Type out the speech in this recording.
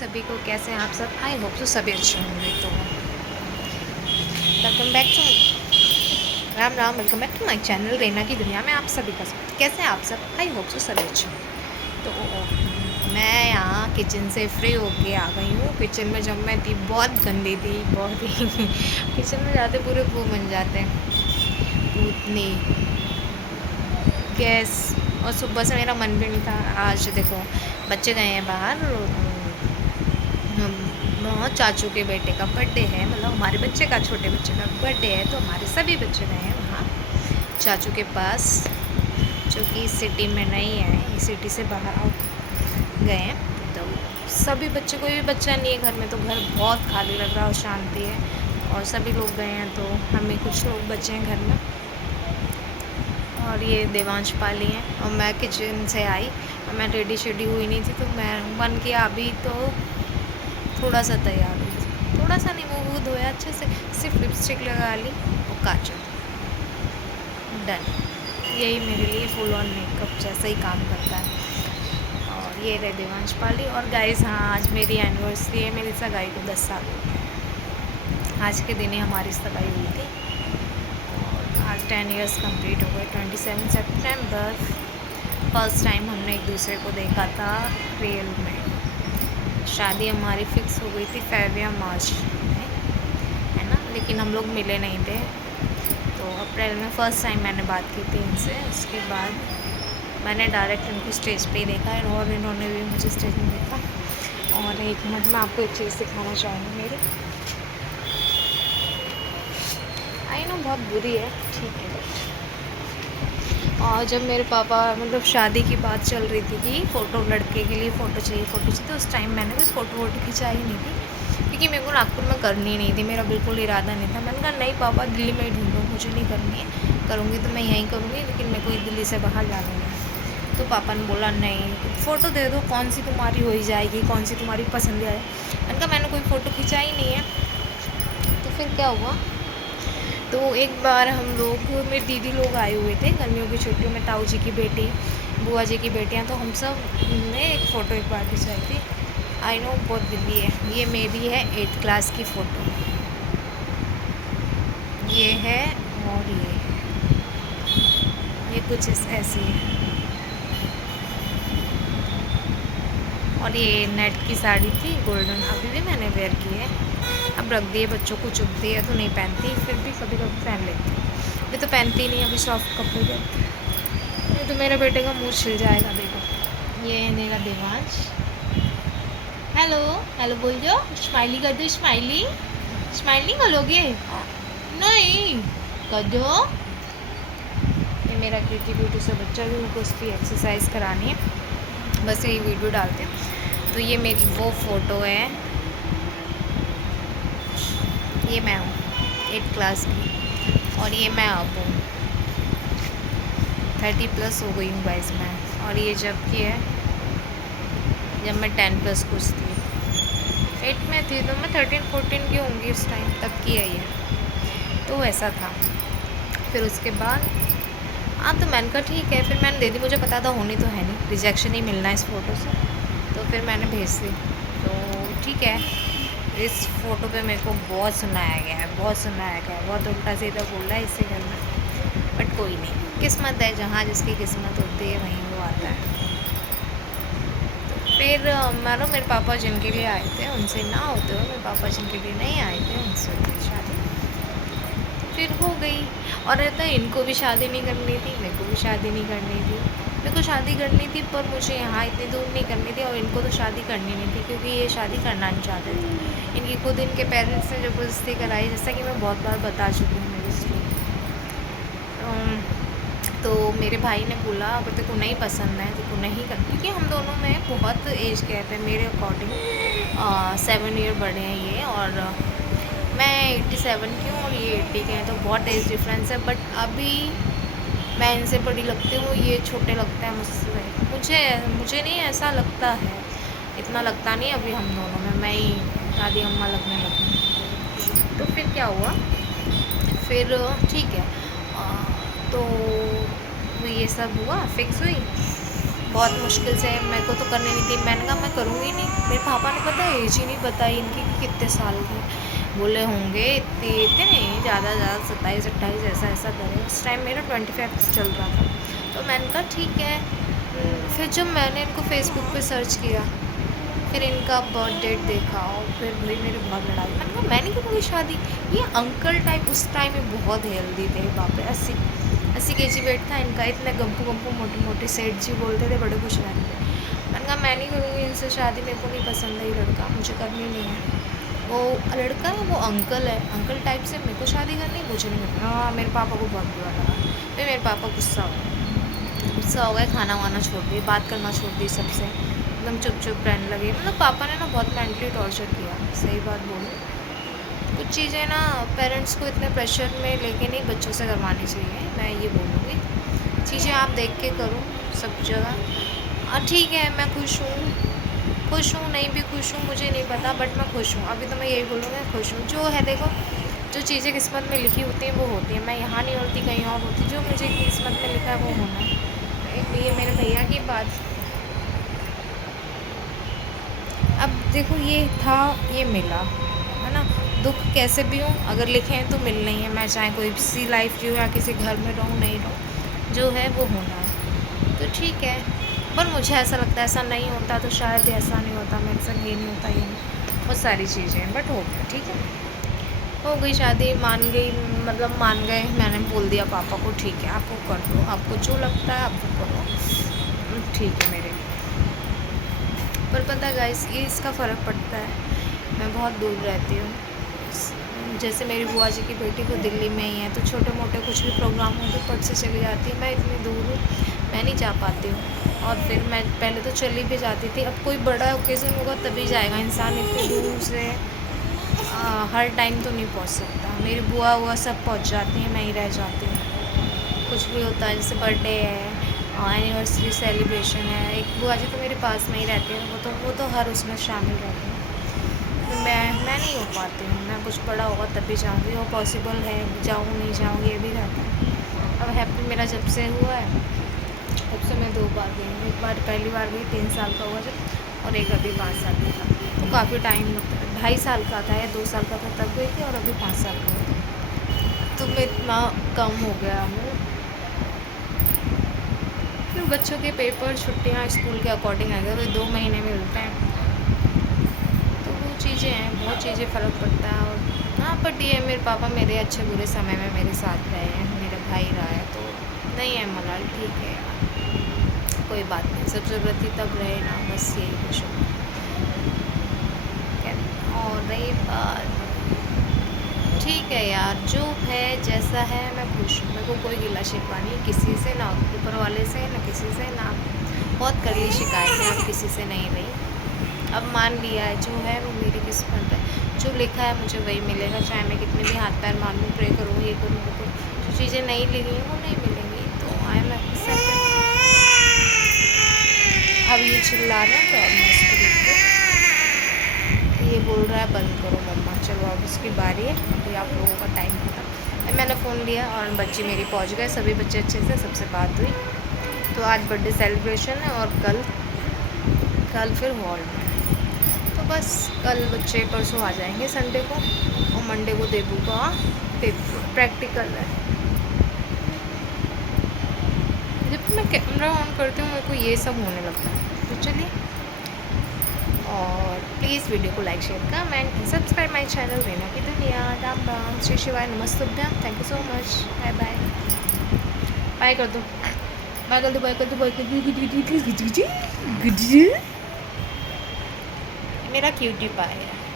सभी को कैसे हैं आप सब। आई होप तो सभी अच्छे होंगे। तो welcome back to Ram Ram welcome back to my channel Rena की दुनिया में आप सभी का स्वागत। कैसे हैं आप सब। आई होप तो सभी अच्छे होंगे। तो मैं यहाँ किचन से फ्री होके आ गई हूँ। किचन में जब मैं थी बहुत गंदी थी, बहुत ही किचन में जाते पूरे वो बन जाते हैं पूतनी गैस। और सुबह से मेरा मन भी नहीं था। आज देखो बच्चे गए हैं बाहर। हम चाचू के बेटे का बर्थडे है, मतलब हमारे बच्चे का, छोटे बच्चे का बर्थडे है। तो हमारे सभी बच्चे गए हैं वहाँ चाचू के पास, जो कि सिटी में नहीं है, सिटी से बाहर आउट गए हैं। तो सभी बच्चे, कोई भी बच्चा नहीं है घर में, तो घर बहुत खाली लग रहा है और शांति है। और सभी लोग गए हैं तो हमें कुछ लोग बचे हैं घर में। और ये देवांश पाली हैं। और मैं किचन से आई और मैं रेडी शेडी हुई नहीं थी, तो मैं बन के अभी तो थोड़ा सा तैयार हुई थी। थोड़ा सा नहीं, मुँह वूह धोया अच्छे से, सिर्फ लिपस्टिक लगा ली और काजल, डन। यही मेरे लिए फुल ऑन मेकअप जैसा ही काम करता है। और ये रहे देवांश पाली। और गाइस, हाँ, आज मेरी एनिवर्सरी है। मेरी सगाई को 10 साल हो गए। आज के दिन ही हमारी सगाई हुई थी और आज 10 इयर्स कंप्लीट हो गए। 27 सितंबर फर्स्ट टाइम हमने एक दूसरे को देखा था रियल में। शादी हमारी फिक्स हो गई थी फेब या मार्च में, है ना, लेकिन हम लोग मिले नहीं थे। तो अप्रैल में फ़र्स्ट टाइम मैंने बात की थी इनसे। उसके बाद मैंने डायरेक्ट इनको स्टेज पे ही देखा है और इन्होंने भी मुझे स्टेज में देखा। और एक मिनट में आपको एक चीज़ दिखाना चाहूँगी मेरी। आई नो बहुत बुरी है, ठीक है। और जब मेरे पापा, मतलब शादी की बात चल रही थी कि फ़ोटो, लड़के के लिए फ़ोटो चाहिए, तो उस टाइम मैंने भी फ़ोटो वोटो खिंचाई नहीं थी, क्योंकि मेरे को नागपुर में करनी नहीं थी। मेरा बिल्कुल इरादा नहीं था। मैंने कहा नहीं पापा, दिल्ली में ही ढूंढो, मुझे नहीं करनी है। करूँगी तो मैं यहीं करूँगी, लेकिन मेरे को दिल्ली से बाहर जाना नहीं। तो पापा ने बोला नहीं, फ़ोटो दे दो, कौन सी तुम्हारी हो ही जाएगी, कौन सी तुम्हारी पसंद आए। मैंने कहा मैंने कोई फ़ोटो खिंचाई नहीं है। तो फिर क्या हुआ, तो एक बार हम लोग, मेरी दीदी लोग आए हुए थे गर्मियों की छुट्टियों में, ताऊ जी की बेटी, बुआ जी की बेटियाँ। तो हम सब ने एक फ़ोटो एक बार खिंचाई थी। आई नो बहुत दिल्ली है। ये मेरी है 8th क्लास की फ़ोटो, ये है। और ये कुछ ऐसी है। और ये नेट की साड़ी थी गोल्डन, अभी भी मैंने वेयर की है। अब रख दिए, बच्चों को चुभती है तो नहीं पहनती, फिर भी कभी कभी पहन लेती हूँ। अभी तो पहनती नहीं, अभी सॉफ्ट कपड़े पहनती। नहीं तो मेरे बेटे का मुंह छिल जाएगा। देखो ये है मेरा देवांश। हेलो हेलो बोल दो, स्माइली कर दो, स्माइली। स्माइली करोगे? नहीं कर दो। ये मेरा क्यूटी ब्यूटी से बच्चा भी, उनको उसकी एक्सरसाइज करानी है, बस यही वीडियो डालते हैं। तो ये मेरी वो फ़ोटो है, ये मैं हूँ 8th क्लास की। और ये मैं अब हूँ 30+ हो गई हूँ गाइस मैं। और ये जब की है, जब मैं 10+ कुछ थी, 8 में थी, तो मैं 13-14 की होंगी उस टाइम, तब की है ये। तो ऐसा था। फिर उसके बाद तो मैंने कहा ठीक है, फिर मैंने दे दी। मुझे पता था होनी तो है नहीं, रिजेक्शन ही मिलना है इस फ़ोटो से, तो फिर मैंने भेज दी। तो ठीक है, इस फ़ोटो पे मेरे को बहुत सुनाया गया है, बहुत सुनाया गया है, बहुत उल्टा सीधा बोला है इससे घर में। बट कोई नहीं, किस्मत है, जहाँ जिसकी किस्मत होती है वहीं वो आता है। फिर मानो मेरे पापा जिनके लिए आए थे उनसे ना होते हुए, मेरे पापा जिनके लिए नहीं आए थे उनसे हुई शादी। फिर हो गई। और रहता है, इनको भी शादी नहीं करनी थी, मेरे को भी शादी नहीं करनी थी। मेरे को शादी करनी थी पर मुझे यहाँ इतनी दूर नहीं करनी थी, और इनको तो शादी करनी नहीं थी क्योंकि ये शादी करना नहीं चाहते थे। इनकी खुद इनके पेरेंट्स ने ज़बरदस्ती कराई, जैसा कि मैं बहुत बार बता चुकी हूँ मेरी स्टोरी। तो मेरे भाई ने बोला अगर तेरे को नहीं पसंद है, तेरे को नहीं कर, क्योंकि हम दोनों में बहुत एज गैप है मेरे अकॉर्डिंग। 7 ईयर बड़े हैं ये, और मैं 87 की हूँ और ये 80 के हैं, तो बहुत एज डिफरेंस है। बट अभी मैं इनसे बड़ी लगती हूँ, ये छोटे लगते हैं मुझसे। मुझे नहीं ऐसा लगता है, इतना लगता नहीं अभी हम दोनों में, मैं ही दादी अम्मा लगने लगी। तो फिर क्या हुआ, फिर ठीक है, तो ये सब हुआ, फिक्स हुई। बहुत मुश्किल से मेरे को तो करने नहीं दी। मैंने कहा मैं करूँगी नहीं। मेरे पापा ने पता है एज ही नहीं बताई इनकी कि कितने साल की। बोले होंगे इतने इतने नहीं, ज़्यादा ज़्यादा 27-28 ऐसा ऐसा करें। उस टाइम मेरा 25 चल रहा था। तो मैंने कहा ठीक है। फिर जब मैंने इनको फेसबुक पे सर्च किया, फिर इनका बर्थ डेट देखा और फिर भाई मेरे बहुत लड़ाई। मैंने कहा मैं नहीं करूँगी शादी। ये अंकल टाइप उस टाइम में बहुत हेल्दी थे, बाप रे 80 kg वेट था इनका। इतने गंपू गंपू मोटे मोटे, सेठ जी बोलते थे, बड़े खुश रहते थे। मैंने कहा मैं नहीं करूँगी इनसे शादी, मेरे को नहीं पसंद है ये लड़का, मुझे करनी नहीं है। वो लड़का है वो अंकल है, अंकल टाइप से, मेरे को शादी करनी, मुझे नहीं करनी। हाँ मेरे पापा को बहुत बुरा लगा। फिर मेरे पापा गुस्सा हो गए, खाना वाना छोड़ दिए, बात करना छोड़ दी सबसे, एकदम चुप चुप रहने लगे। मतलब पापा ने ना बहुत मेंटली टॉर्चर किया, सही बात बोलूँ। कुछ चीज़ें ना पेरेंट्स को इतने प्रेशर में लेके नहीं बच्चों से करवानी चाहिए, मैं ये बोलूँगी। चीज़ें आप देख के करो सब जगह। ठीक है मैं खुश हूँ नहीं भी खुश हूँ मुझे नहीं पता, बट मैं खुश हूँ। अभी तो मैं यही बोलूँगी खुश हूँ। जो है देखो, जो चीज़ें किस्मत में लिखी होती हैं वो होती हैं। मैं यहाँ नहीं होती, कहीं और होती। जो मुझे किस्मत में लिखा है वो होना है। ये मेरे भैया की बात। अब देखो ये था, ये मिला, है ना। दुख कैसे भी हो, अगर लिखे हैं तो मिलना ही है। मैं चाहे कोई सी लाइफ जो या किसी घर में रहूँ नहीं रहूँ, जो है वो होना है। तो ठीक है, पर मुझे ऐसा लगता है ऐसा नहीं होता तो शायद ऐसा नहीं होता, मेरे संग ये नहीं होता, ये नहीं, बहुत सारी चीज़ें हैं, बट हो गया ठीक है। हो गई शादी, मान गई, मतलब मान गए। मैंने बोल दिया पापा को ठीक है आपको कर लो, आपको जो लगता है आपको करो, ठीक है मेरे। पर पता है गाइस, ये इसका फ़र्क पड़ता है। मैं बहुत दूर रहती हूँ। जैसे मेरी बुआ जी की बेटी को दिल्ली में ही है, तो छोटे मोटे कुछ भी प्रोग्राम हो तो पट से चली जाती है। मैं इतनी दूर हूँ, मैं नहीं जा पाती हूँ। और फिर मैं पहले तो चली भी जाती थी, अब कोई बड़ा ओकेज़न होगा तभी जाएगा इंसान। इतनी दूर से हर टाइम तो नहीं पहुँच सकता। मेरी बुआ हुआ सब पहुँच जाती हैं, मैं ही रह जाती हूँ। कुछ भी होता है, जैसे बर्थडे है, एनिवर्सरी सेलिब्रेशन है। एक बुआ जी तो मेरे पास में ही रहती है, वो तो हर उसमें शामिल रहती है। मैं नहीं हो पाती हूँ। मैं कुछ बड़ा होगा तभी जाऊँगी, वो पॉसिबल है, जाऊँ नहीं जाऊँ ये भी रहता है। अब हैप्पी मेरा जब से हुआ है तब से मैं 2 बार गई हूँ। एक बार पहली बार गई 3 साल का हुआ जब, और एक अभी 5 साल का था। तो काफ़ी टाइम लगता है, 2.5 साल का था या 2 साल का था तब गई थी, और अभी 5 साल का हुआ। तो मैं इतना कम हो गया हूँ। फिर बच्चों के पेपर, छुट्टियाँ स्कूल के अकॉर्डिंग आ गए, तो 2 महीने मिलते हैं। तो वो चीज़ें हैं, बहुत चीज़ें फ़र्क पड़ता है। और हाँ, बट ये मेरे पापा मेरे अच्छे बुरे समय में मेरे साथ रहे हैं, मेरा भाई रहा है, तो नहीं है मलाल, ठीक है यार, कोई बात नहीं। सब ज़रूरत थी तब रहे ना, बस यही कुछ हो। और रही बात, ठीक है यार, जो है जैसा है मैं खुश हूँ। मेरे को कोई गिला शिकवा नहीं किसी से, ना ऊपर वाले से, ना किसी से, ना बहुत कर ली शिकायतें, अब किसी से नहीं रही। अब मान लिया है, जो है वो मेरी किस्मत है। जो लिखा है मुझे वही मिलेगा, चाहे मैं कितने भी हाथ पैर मार लूँ, प्रे करूँ, ये करूँ वो करूँ। जो चीज़ें नहीं लिखी हैं वो नहीं मिलेंगी, तो आई एम एक्सेप्ट। अब ये चिल्ला रहे हैं तो अब मैं इसको देखो, ये बोल रहा है बंद करो मम्मा। चलो अब उसकी बारी है, अभी आप लोगों का टाइम खत्म। मैंने फ़ोन लिया और बच्चे मेरी पहुंच गए, सभी बच्चे अच्छे से, सबसे बात हुई। तो आज बर्थडे सेलिब्रेशन है, और कल फिर हॉल में। तो बस कल बच्चे परसों आ जाएंगे संडे को, और मंडे को देबू का पेपर प्रैक्टिकल है। जब मैं कैमरा ऑन करती हूँ मेरे को ये सब होने लगता है। तो चलिए, और प्लीज़ वीडियो को like share comment subscribe my channel Reena की दुनिया। राम राम, श्री शिवाय, नमस्तुभ्यम, thank you so much, bye bye. Bye कर दो, बाय कर दो, बाय कर दो, बाय कर दो। मेरा क्यूटी पाई है।